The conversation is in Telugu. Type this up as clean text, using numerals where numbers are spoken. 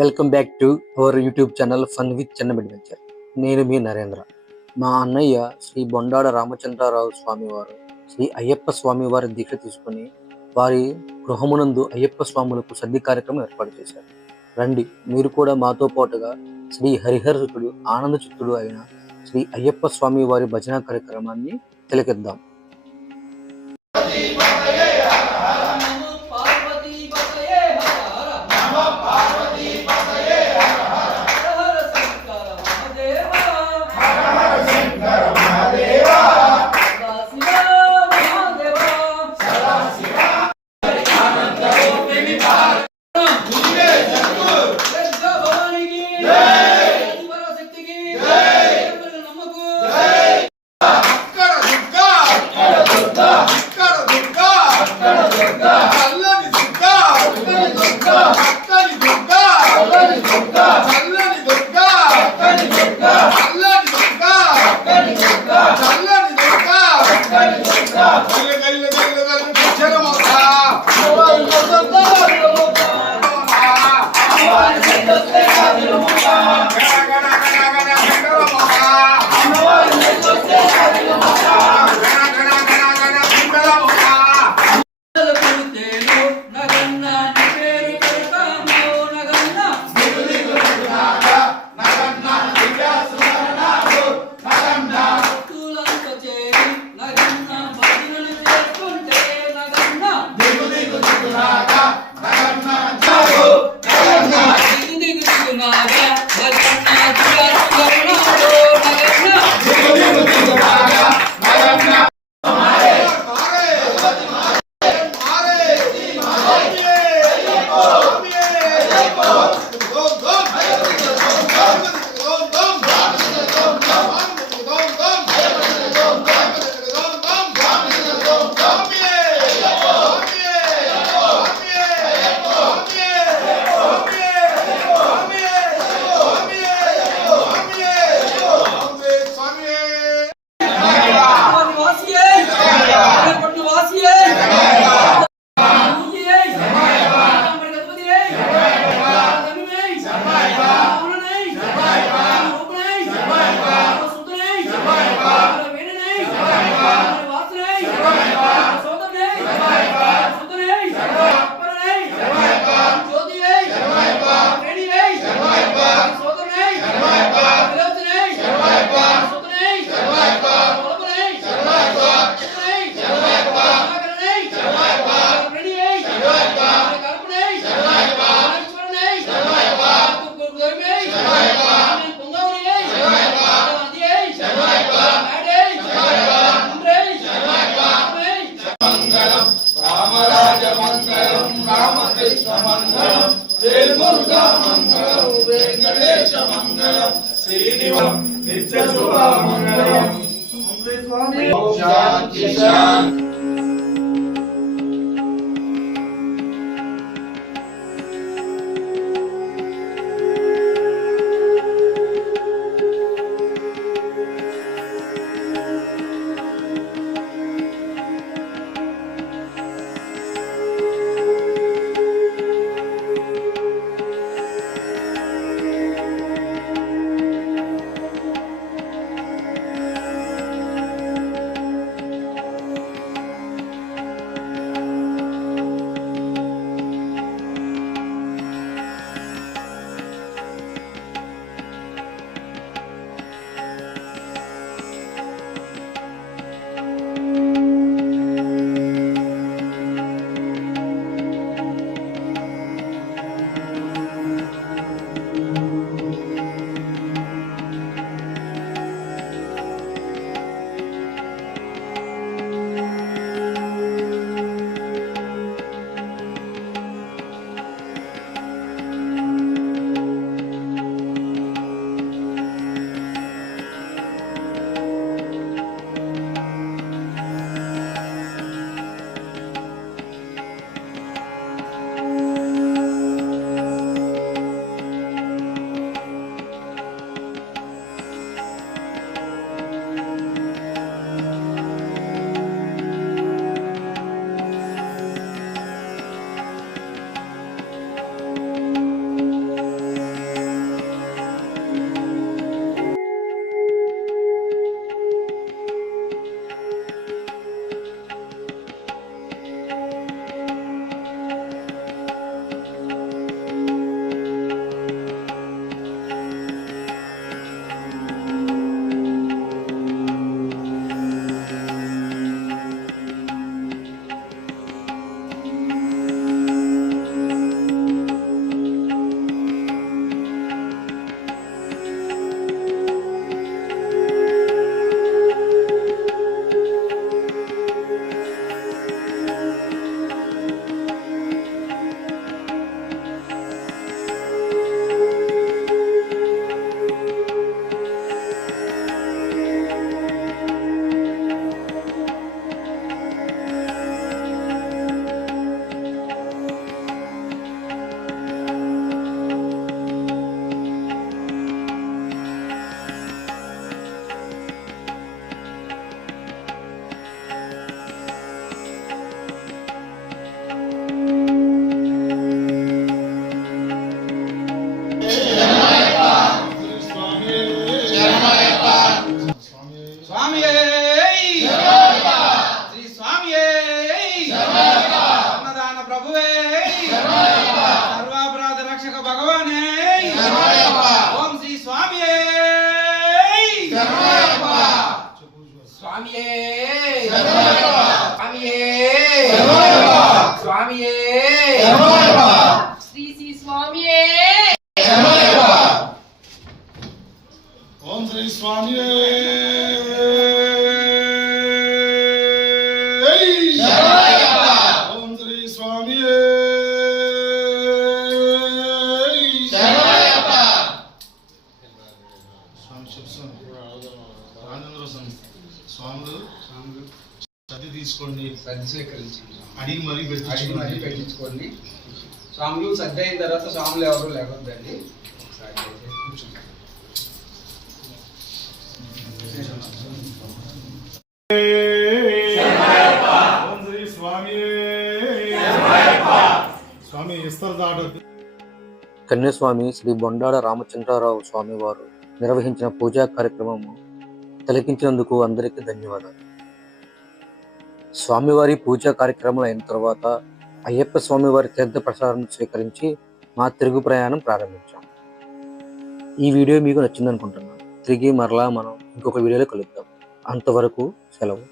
Welcome back to our YouTube channel fun with చిన్న అడ్వెంచర్. నేను మీ నరేంద్ర. మా అన్నయ్య శ్రీ బొండాడ రామచంద్రరావు స్వామివారు శ్రీ అయ్యప్ప స్వామివారి దీక్ష తీసుకుని వారి గృహమునందు అయ్యప్ప స్వాములకు సద్ది కార్యక్రమం ఏర్పాటు చేశారు. రండి, మీరు కూడా మాతో పాటుగా శ్రీ హరిహరసుతుడు ఆనంద చిత్తుడు అయిన శ్రీ అయ్యప్ప స్వామి వారి భజన కార్యక్రమాన్ని తిలకిద్దాం. శాంతి శాంతి. భగవానే ఓం శ్రీ స్వామి స్వామియే స్వామియే శ్రీ శ్రీ స్వామియే ఓం శ్రీ స్వామియే ఓం శ్రీ స్వామియే స్వామి చెప్తాను రాజేంద్ర స్వాములు సతి తీసుకోండి, సర్ది స్వీకరించి అడిగి మరీ పెట్టించుకోండి. స్వాములు సర్ది అయిన తర్వాత స్వాములు ఎవరు లేకొద్దండి. ఒకసారి కూర్చుంటారు. ఓం శ్రీ స్వామియే స్వామి ఇస్తారు దాటొద్దు. కన్యస్వామి శ్రీ బొండాడ రామచంద్రరావు స్వామి వారు నిర్వహించిన పూజా కార్యక్రమము తిలకించినందుకు అందరికీ ధన్యవాదాలు. స్వామివారి పూజా కార్యక్రమాలు అయిన తర్వాత అయ్యప్ప స్వామివారి తీర్థ ప్రసాదం స్వీకరించి మా తిరుగు ప్రయాణం ప్రారంభించాం. ఈ వీడియో మీకు నచ్చిందనుకుంటున్నాను. తిరిగి మరలా మనం ఇంకొక వీడియోలో కలుద్దాం. అంతవరకు సెలవు.